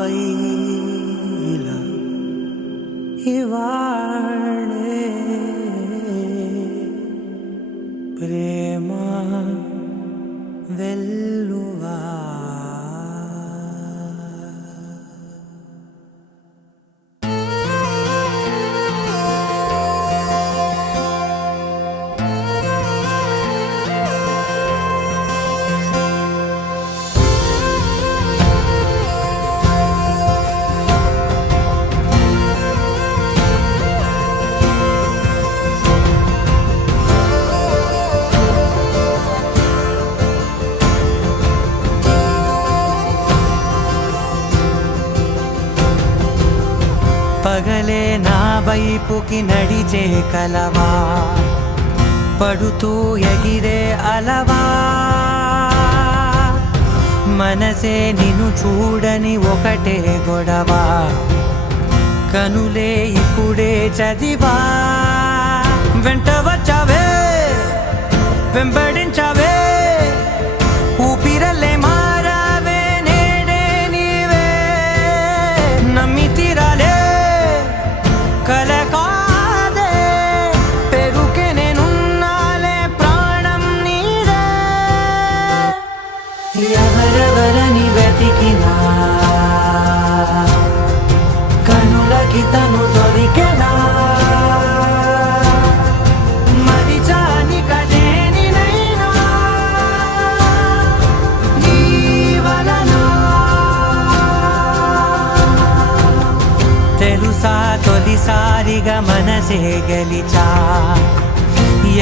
పైల ఇవాళే ప్రేమ వెల్లువా పగలే నా వైపుకి నడిచే కలవా పడుతూ ఎగిరే అలవా మనసే నిన్ను చూడని ఒకటే గొడవ కనులే ఇప్పుడే చదివా వెంట వచ్చావే వెంబడించావే ఊపిరల్లే మారావే నేడే నీవే నమ్మి తీరాలే కల కాదే పెరుకే నేనున్నాలే ప్రాణం నీదే ఎవరెవరని వెతికినా కనులకి తను దొరికెనా మరిచాని కదేనినైనా నీ వలన తెలుసా తొలిసారిగా మనసే గెలిచా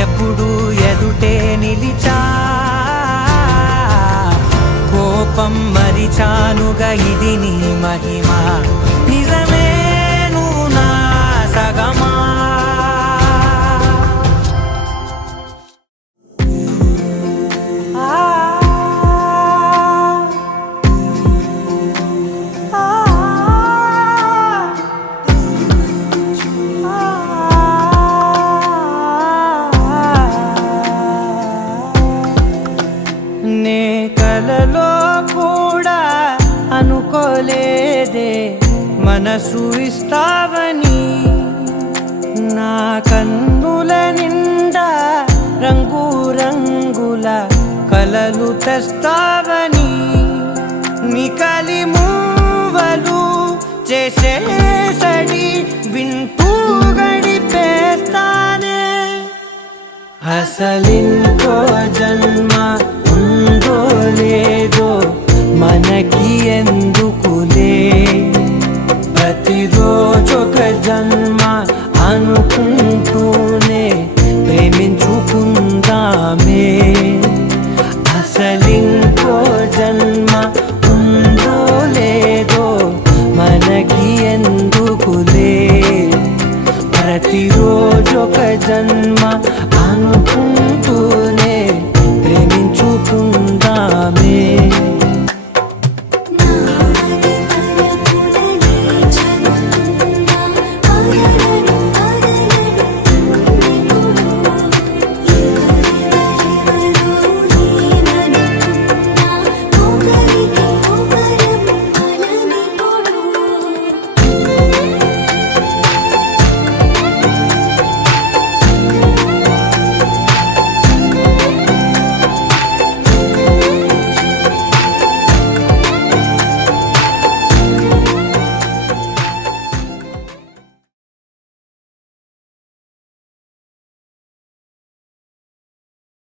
ఎప్పుడు ఎదుటే నిలిచా కోపం మరిచానుగా ఇది నీ మహిమ నిజమే నువ్వు నా సగమా నే కలలో కూడా అనుకోలేదే మనసు ఇస్తావని నా కన్నుల నిండా రంగు రంగుల కలలు తెస్తావని నికలి మూవలు చేసేసడి వింటూ గడిపేస్తానే అసలింకో జన్మ ఉందో లేదో మనకి ఎందుకులే ప్రతిరోజొక జన్మ అనుకుంటూనే ప్రేమించుకుందామే